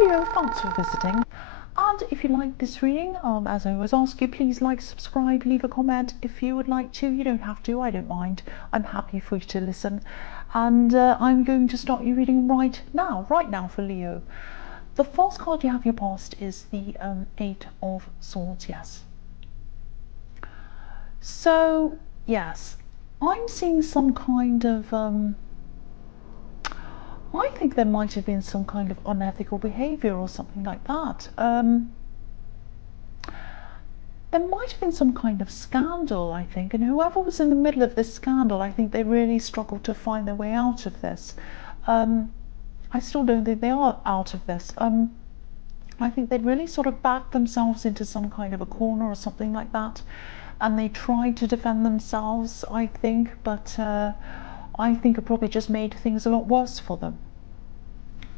Leo, thanks for visiting. And if you like this reading, as I always ask you, please like, subscribe, leave a comment if you would like to. You don't have to, I don't mind. I'm happy for you to listen. And I'm going to start your reading right now for Leo. The first card you have your past is the Eight of Swords, yes. So, yes, I'm seeing some kind of I think there might have been some kind of unethical behaviour or something like that. There might have been some kind of scandal, I think, and whoever was in the middle of this scandal, I think they really struggled to find their way out of this. I still don't think they are out of this. I think they'd really sort of backed themselves into some kind of a corner or something like that, and they tried to defend themselves, I think, but I think it probably just made things a lot worse for them.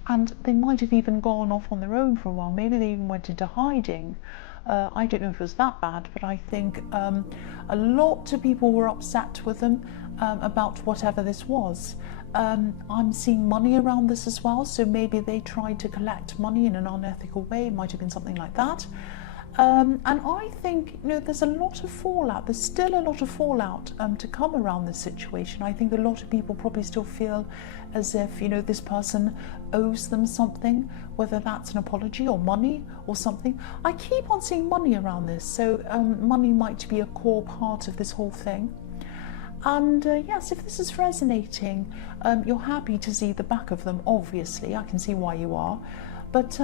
And they might have even gone off on their own for a while. Maybe they even went into hiding. I don't know if it was that bad, but I think a lot of people were upset with them about whatever this was. I'm seeing money around this as well, so maybe they tried to collect money in an unethical way. It might have been something like that. And I think, there's a lot of fallout. There's still a lot of fallout to come around this situation. I think a lot of people probably still feel as if, this person owes them something, whether that's an apology or money or something. I keep on seeing money around this, so money might be a core part of this whole thing. And yes, if this is resonating, you're happy to see the back of them, obviously. I can see why you are. But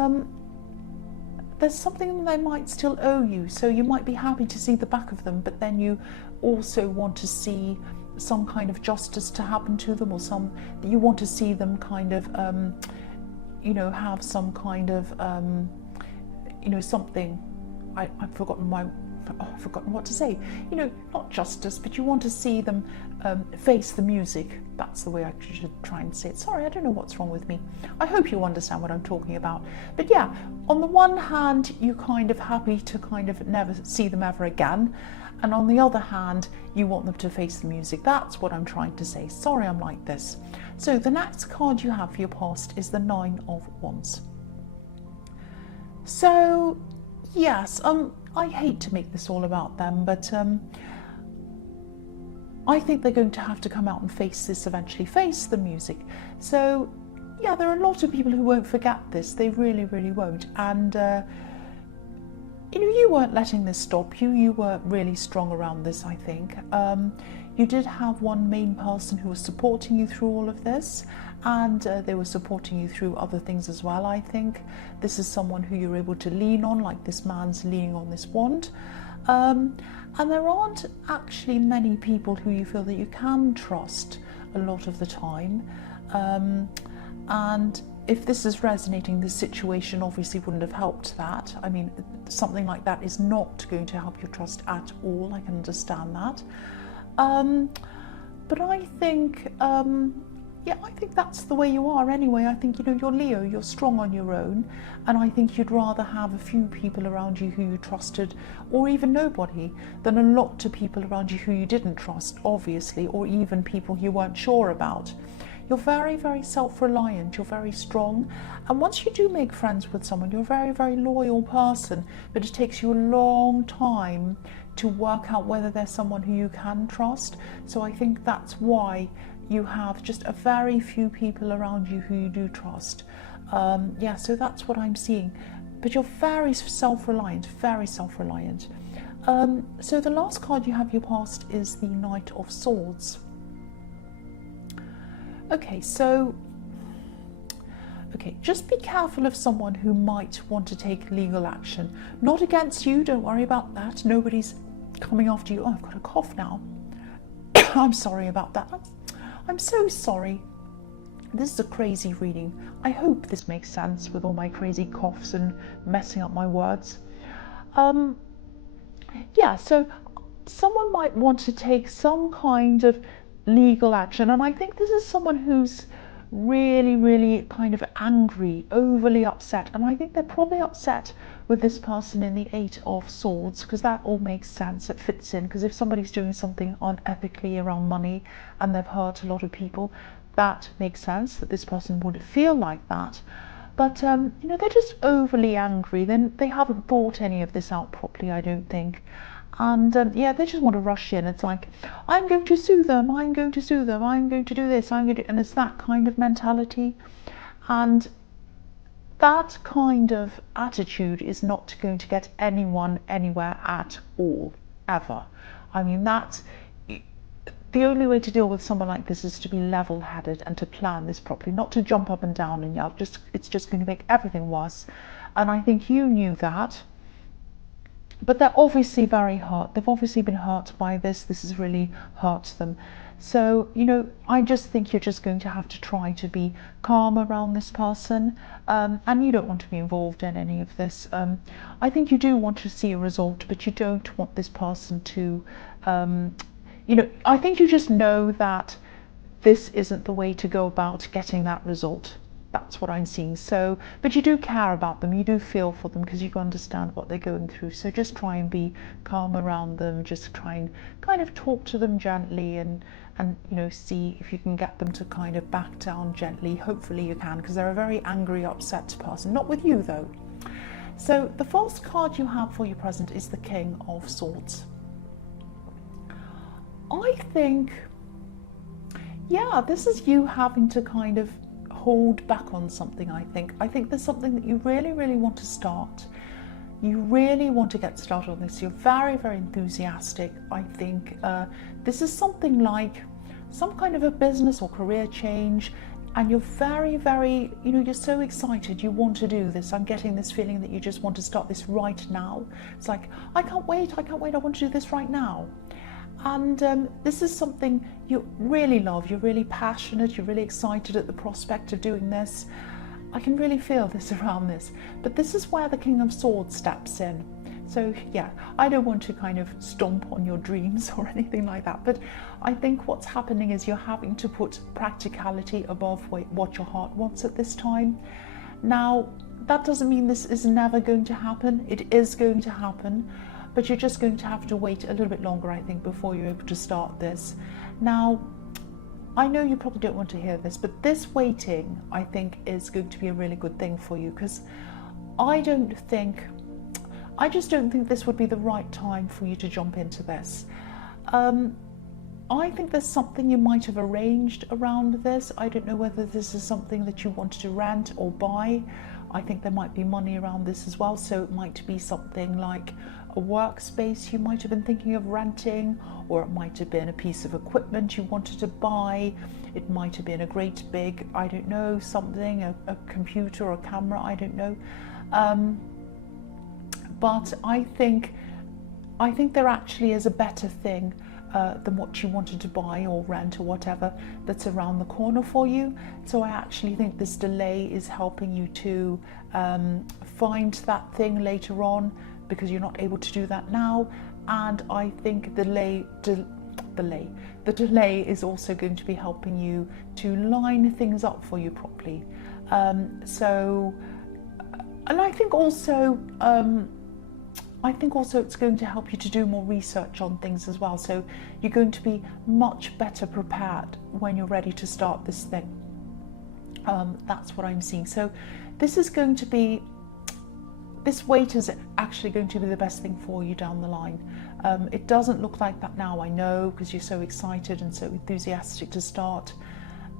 there's something they might still owe you, so you might be happy to see the back of them, but then you also want to see some kind of justice to happen to them, or you want to see them kind of have some kind of something. I've forgotten what to say. Not justice, but you want to see them face the music. That's the way I should try and say it. Sorry, I don't know what's wrong with me. I hope you understand what I'm talking about. But yeah, on the one hand, you're kind of happy to kind of never see them ever again. And on the other hand, you want them to face the music. That's what I'm trying to say. Sorry, I'm like this. So the next card you have for your past is the Nine of Wands. So, yes, I hate to make this all about them, but I think they're going to have to come out and face this eventually, face the music. So, yeah, there are a lot of people who won't forget this. They really, really won't. And, you weren't letting this stop you. You were really strong around this, I think. You did have one main person who was supporting you through all of this, and they were supporting you through other things as well, I think. This is someone who you're able to lean on, like this man's leaning on this wand. And there aren't actually many people who you feel that you can trust a lot of the time. And if this is resonating, this situation obviously wouldn't have helped that. I mean, something like that is not going to help your trust at all. I can understand that. But I think, I think that's the way you are anyway. I think, you're Leo, you're strong on your own, and I think you'd rather have a few people around you who you trusted, or even nobody, than a lot of people around you who you didn't trust, obviously, or even people you weren't sure about. You're very, very self-reliant, you're very strong, and once you do make friends with someone, you're a very, very loyal person, but it takes you a long time to work out whether there's someone who you can trust. So I think that's why you have just a very few people around you who you do trust. So that's what I'm seeing. But you're very self-reliant, very self-reliant. So the last card you have your past is the Knight of Swords. Okay, just be careful of someone who might want to take legal action. Not against you, don't worry about that. Nobody's coming after you. Oh, I've got a cough now. I'm sorry about that. I'm so sorry. This is a crazy reading. I hope this makes sense with all my crazy coughs and messing up my words. So someone might want to take some kind of legal action, and I think this is someone who's really, really kind of angry, overly upset, and I think they're probably upset with this person in the Eight of Swords, because that all makes sense, it fits in, because if somebody's doing something unethically around money and they've hurt a lot of people, that makes sense that this person would feel like that. But you know, they're just overly angry. Then they haven't thought any of this out properly, I don't think. And yeah, they just want to rush in. It's like, I'm going to sue them, I'm going to sue them, I'm going to do this, I'm going to, and it's that kind of mentality. And that kind of attitude is not going to get anyone anywhere at all, ever. I mean, that's the only way to deal with someone like this is to be level-headed and to plan this properly, not to jump up and down and yell. It's just going to make everything worse. And I think you knew that. But they're obviously very hurt. They've obviously been hurt by this. This has really hurt them. So, you know, I just think you're just going to have to try to be calm around this person. And you don't want to be involved in any of this. I think you do want to see a result, but you don't want this person to, you know, I think you just know that this isn't the way to go about getting that result. That's what I'm seeing. So, but you do care about them, you do feel for them because you understand what they're going through. So just try and be calm around them, just try and kind of talk to them gently and you know, see if you can get them to kind of back down gently. Hopefully you can, because they're a very angry, upset person. Not with you though. So the first card you have for your present is the King of Swords. I think, yeah, this is you having to kind of hold back on something. I think there's something that you really want to start. You really want to get started on this. You're very enthusiastic. I think this is something like some kind of a business or career change, and you're very, you know, you're so excited. You want to do this. I'm getting this feeling that you just want to start this right now. It's like, I can't wait, I want to do this right now. And this is something you really love. You're really passionate, you're really excited at the prospect of doing this. I can really feel this around this. But this is where the King of Swords steps in. So yeah, I don't want to kind of stomp on your dreams or anything like that, but I think what's happening is you're having to put practicality above what your heart wants at this time. Now, that doesn't mean this is never going to happen. It is going to happen. But you're just going to have to wait a little bit longer, I think, before you're able to start this. Now, I know you probably don't want to hear this, but this waiting, I think, is going to be a really good thing for you, because I just don't think this would be the right time for you to jump into this. I think there's something you might have arranged around this. I don't know whether this is something that you wanted to rent or buy. I think there might be money around this as well, so it might be something like a workspace you might have been thinking of renting, or it might have been a piece of equipment you wanted to buy. It might have been a great big, I don't know, something, a computer or a camera, I don't know. But I think there actually is a better thing than what you wanted to buy or rent or whatever that's around the corner for you. So I actually think this delay is helping you to find that thing later on, because you're not able to do that now. And I think the delay is also going to be helping you to line things up for you properly. And I think also it's going to help you to do more research on things as well. So you're going to be much better prepared when you're ready to start this thing. That's what I'm seeing. So this wait is actually going to be the best thing for you down the line. It doesn't look like that now, I know, because you're so excited and so enthusiastic to start.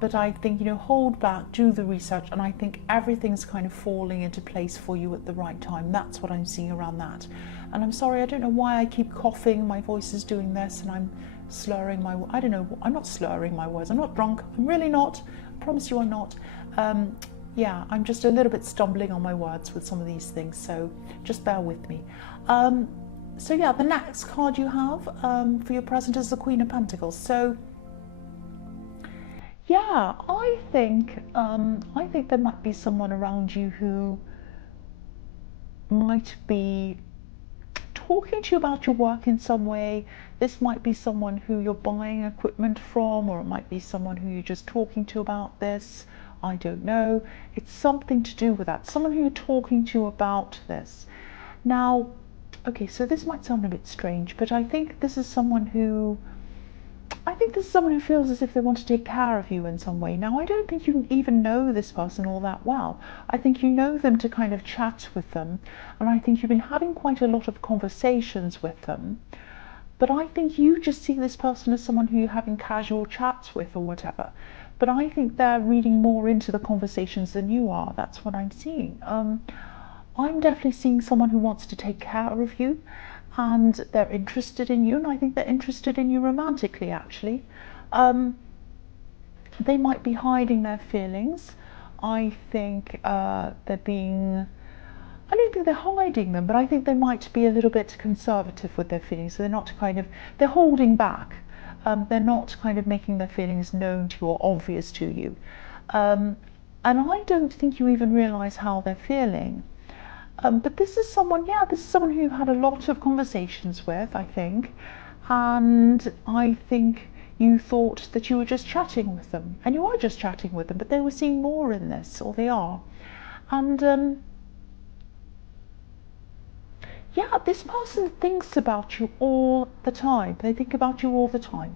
But I think, you know, hold back, do the research, and I think everything's kind of falling into place for you at the right time. That's what I'm seeing around that. And I'm sorry, I don't know why I keep coughing. My voice is doing this, and I'm slurring I don't know, I'm not slurring my words. I'm not drunk. I'm really not. I promise you I'm not. Yeah, I'm just a little bit stumbling on my words with some of these things, so just bear with me. So yeah, the next card you have for your present is the Queen of Pentacles. So yeah, I think there might be someone around you who might be talking to you about your work in some way. This might be someone who you're buying equipment from, or it might be someone who you're just talking to about this. I don't know. It's something to do with that. Someone who you're talking to about this. Now, okay, so this might sound a bit strange, but I think this is someone who, I think there's someone who feels as if they want to take care of you in some way. Now, I don't think you even know this person all that well. I think you know them to kind of chat with them, and I think you've been having quite a lot of conversations with them. But I think you just see this person as someone who you're having casual chats with or whatever. But I think they're reading more into the conversations than you are. That's what I'm seeing. I'm definitely seeing someone who wants to take care of you, and they're interested in you, and I think they're interested in you romantically, actually. They might be hiding their feelings. I think they're being, I don't think they're hiding them, but I think they might be a little bit conservative with their feelings. So they're not kind of, they're holding back. They're not kind of making their feelings known to you or obvious to you. And I don't think you even realize how they're feeling. But this is someone, yeah, this is someone who you've had a lot of conversations with, I think. And I think you thought that you were just chatting with them. And you are just chatting with them, but they were seeing more in this, or they are. And yeah, this person thinks about you all the time. They think about you all the time.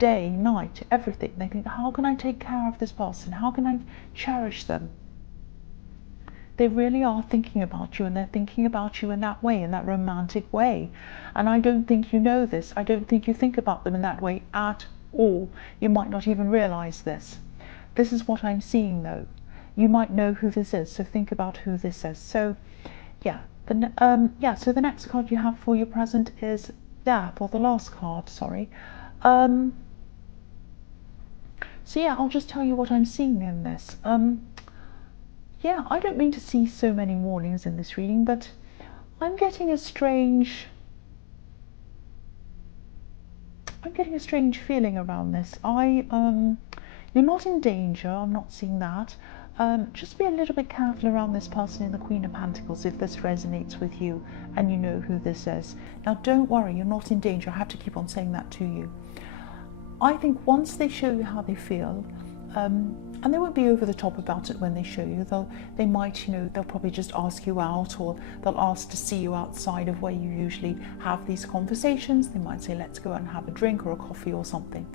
Day, night, everything. They think, how can I take care of this person? How can I cherish them? They really are thinking about you, and they're thinking about you in that way, in that romantic way. And I don't think you know this. I don't think you think about them in that way at all. You might not even realize this. This is what I'm seeing, though. You might know who this is, so think about who this is. So, yeah. So the next card you have for your present is Death, or the last card, sorry. So yeah, I'll just tell you what I'm seeing in this. Yeah, I don't mean to see so many warnings in this reading, but I'm getting a strange feeling around this. You're not in danger, I'm not seeing that. Just be a little bit careful around this person in the Queen of Pentacles if this resonates with you and you know who this is. Now, don't worry, you're not in danger. I have to keep on saying that to you. I think once they show you how they feel, and they won't be over the top about it when they show you. They might, they'll probably just ask you out, or they'll ask to see you outside of where you usually have these conversations. They might say, let's go and have a drink or a coffee or something.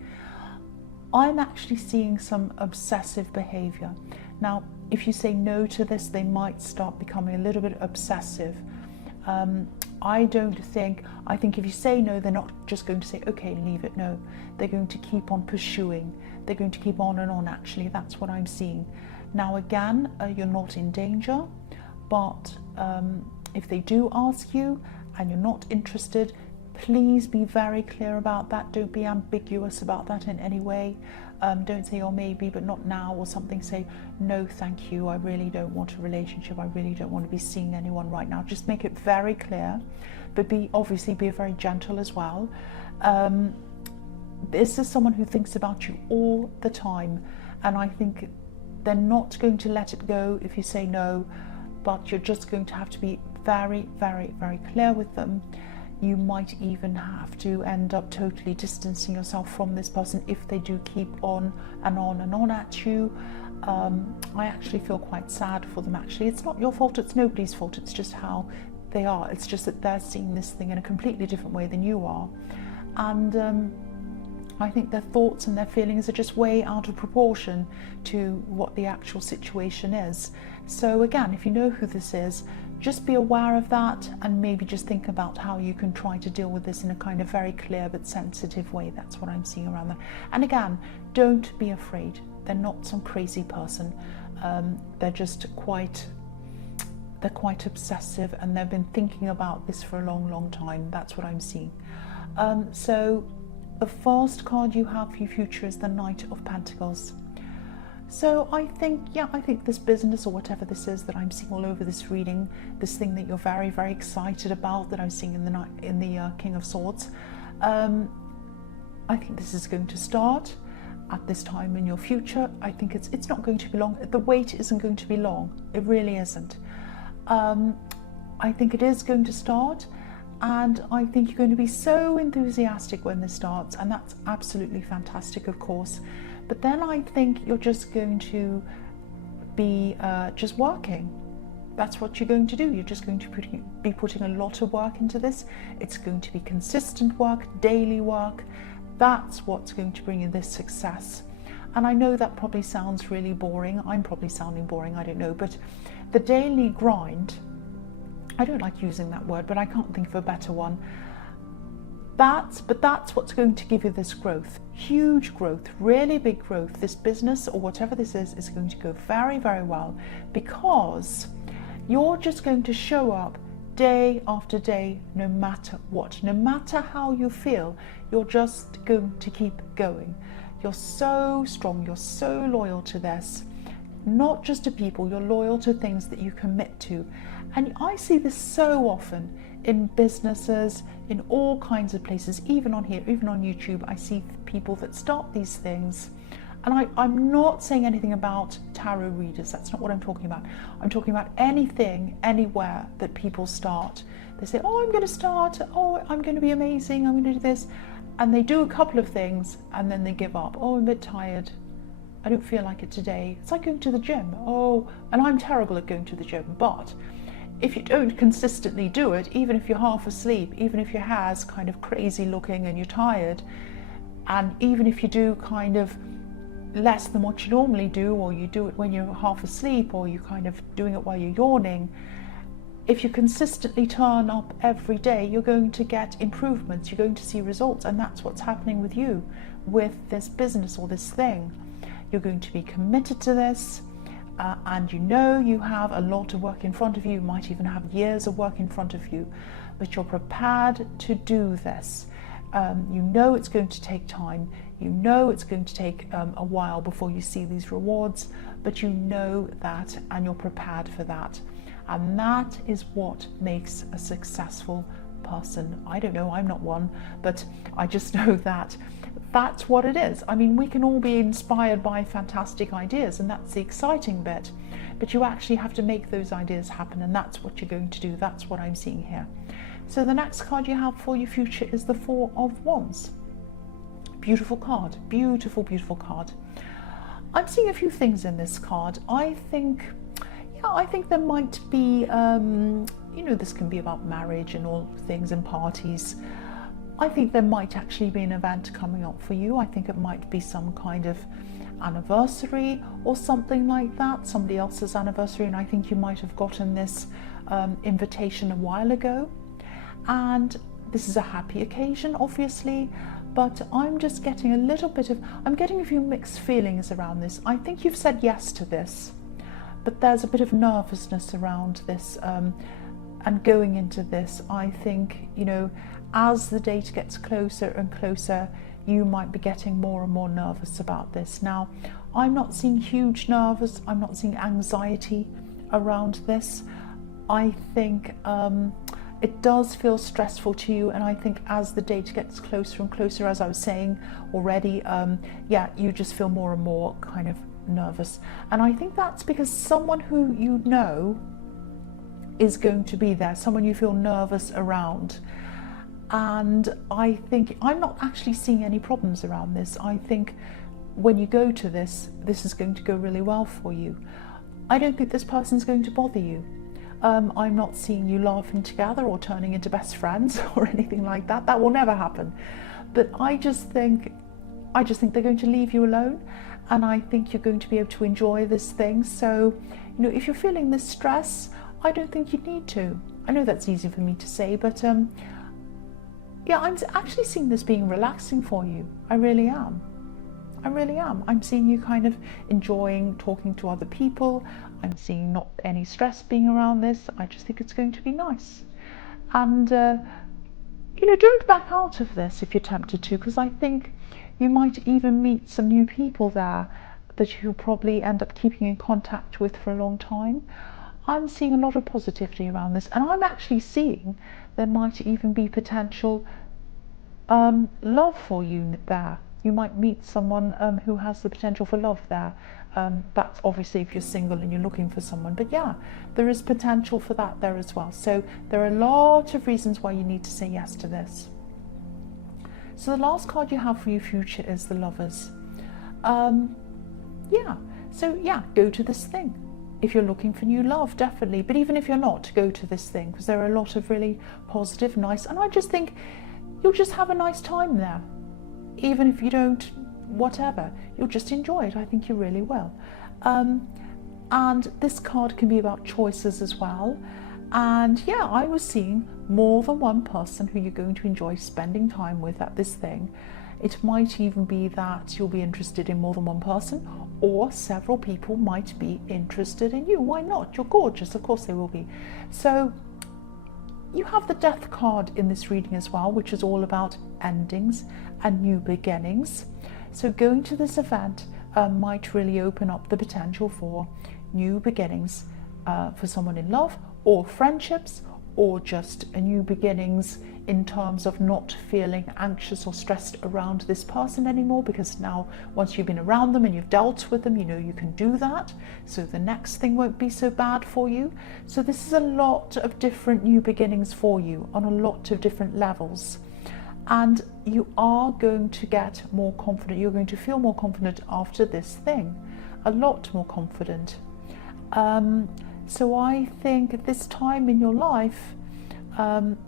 I'm actually seeing some obsessive behavior. Now, if you say no to this, they might start becoming a little bit obsessive. I think if you say no, they're not just going to say, okay, leave it. No, they're going to keep on pursuing. They're going to keep on and on, actually. That's what I'm seeing. Now, again, you're not in danger, but if they do ask you and you're not interested, please be very clear about that. Don't be ambiguous about that in any way. Don't say, oh, maybe, but not now, or something. Say, no, thank you. I really don't want a relationship. I really don't want to be seeing anyone right now. Just make it very clear, but obviously be very gentle as well. This is someone who thinks about you all the time, and I think they're not going to let it go if you say no, but you're just going to have to be very, very, very clear with them. You might even have to end up totally distancing yourself from this person if they do keep on and on and on at you. I actually feel quite sad for them, actually. It's not your fault, it's nobody's fault, it's just how they are. It's just that they're seeing this thing in a completely different way than you are. And I think their thoughts and their feelings are just way out of proportion to what the actual situation is. So again, if you know who this is, just be aware of that, and maybe just think about how you can try to deal with this in a kind of very clear but sensitive way. That's what I'm seeing around that. And again, don't be afraid. They're not some crazy person. They're just quite obsessive, and they've been thinking about this for a long, long time. That's what I'm seeing. So the first card you have for your future is the Knight of Pentacles. So I think this business, or whatever this is that I'm seeing all over this reading, this thing that you're very, very excited about, that I'm seeing in the King of Swords, I think this is going to start at this time in your future. I think it's not going to be long. The wait isn't going to be long. It really isn't. I think it is going to start, and I think you're going to be so enthusiastic when this starts, and that's absolutely fantastic, of course. But then I think you're just going to be just working. That's what you're going to do. You're just going to be putting a lot of work into this. It's going to be consistent work, daily work, That's what's going to bring you this success. And I know that probably sounds really boring. I'm probably sounding boring, I don't know. But the daily grind, I don't like using that word, but I can't think of a better one. That's what's going to give you this growth, huge growth, really big growth. This business or whatever this is going to go very, very well, because you're just going to show up day after day, no matter what, no matter how you feel, you're just going to keep going. You're so strong, you're so loyal to this, not just to people, you're loyal to things that you commit to. And I see this so often in businesses, in all kinds of places, even on here, even on YouTube. I see people that start these things, and I'm not saying anything about tarot readers, that's not what I'm talking about. I'm talking about anything, anywhere that people start. They say, oh, I'm going to start, oh, I'm going to be amazing, I'm going to do this, and they do a couple of things and then they give up. Oh, I'm a bit tired, I don't feel like it today. It's like going to the gym. Oh, and I'm terrible at going to the gym, but if you don't consistently do it, even if you're half asleep, even if your hair's kind of crazy looking and you're tired, and even if you do kind of less than what you normally do, or you do it when you're half asleep, or you're kind of doing it while you're yawning, if you consistently turn up every day, you're going to get improvements, you're going to see results. And that's what's happening with you, with this business or this thing. You're going to be committed to this, and you know you have a lot of work in front of you. You might even have years of work in front of you, but you're prepared to do this. You know it's going to take time, you know it's going to take a while before you see these rewards, but you know that, and you're prepared for that. And that is what makes a successful person. I don't know, I'm not one, but I just know that that's what it is. I mean, we can all be inspired by fantastic ideas, and that's the exciting bit, but you actually have to make those ideas happen, and that's what you're going to do. That's what I'm seeing here. So the next card you have for your future is the Four of Wands. Beautiful card, beautiful, beautiful card. I'm seeing a few things in this card. I think there might be, this can be about marriage and all things and parties. I think there might actually be an event coming up for you. I think it might be some kind of anniversary or something like that, somebody else's anniversary, and I think you might have gotten this invitation a while ago. And this is a happy occasion, obviously, but I'm just getting I'm getting a few mixed feelings around this. I think you've said yes to this, but there's a bit of nervousness around this, and going into this, I think, as the date gets closer and closer, you might be getting more and more nervous about this. Now, I'm not seeing huge nerves, I'm not seeing anxiety around this. I think it does feel stressful to you, and I think as the date gets closer and closer, as I was saying already, you just feel more and more kind of nervous. And I think that's because someone who you know is going to be there, someone you feel nervous around. And I think I'm not actually seeing any problems around this. I think when you go to this is going to go really well for you. I don't think this person's going to bother you. I'm not seeing you laughing together or turning into best friends or anything like that. That will never happen. But I just think they're going to leave you alone, and I think you're going to be able to enjoy this thing. So, if you're feeling this stress, I don't think you need to. I know that's easy for me to say, but I'm actually seeing this being relaxing for you. I really am. I'm seeing you kind of enjoying talking to other people. I'm seeing not any stress being around this. I just think it's going to be nice. And, don't back out of this if you're tempted to, because I think you might even meet some new people there that you'll probably end up keeping in contact with for a long time. I'm seeing a lot of positivity around this, and I'm actually seeing there might even be potential love for you there. You might meet someone who has the potential for love there. That's obviously if you're single and you're looking for someone, but yeah, there is potential for that there as well. So there are a lot of reasons why you need to say yes to this. So the last card you have for your future is the Lovers. Go to this thing. If you're looking for new love, definitely. But even if you're not, go to this thing, because there are a lot of really positive, nice, and I just think you'll just have a nice time there. even if you don't, whatever, you'll just enjoy it. I think you really will. And this card can be about choices as well. And yeah, I was seeing more than one person who you're going to enjoy spending time with at this thing. It might even be that you'll be interested in more than one person, or several people might be interested in you. Why not? You're gorgeous, of course they will be. So you have the Death card in this reading as well, which is all about endings and new beginnings. So going to this event might really open up the potential for new beginnings for someone in love, or friendships, or just a new beginnings in terms of not feeling anxious or stressed around this person anymore, because now once you've been around them and you've dealt with them, you know you can do that, so the next thing won't be so bad for you. So this is a lot of different new beginnings for you on a lot of different levels, and you are going to get more confident. You're going to feel more confident after this thing, a lot more confident. So I think this time in your life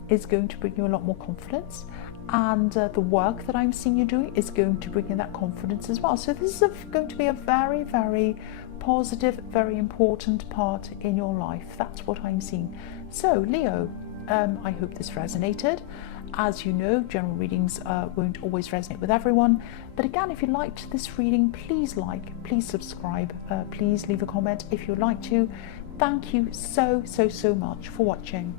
is going to bring you a lot more confidence, and the work that I'm seeing you doing is going to bring in that confidence as well. So this is going to be a very, very positive, very important part in your life. That's what I'm seeing. So Leo, I hope this resonated. As you know, general readings won't always resonate with everyone, but again, if you liked this reading, please please subscribe, please leave a comment if you'd like to. Thank you so much for watching.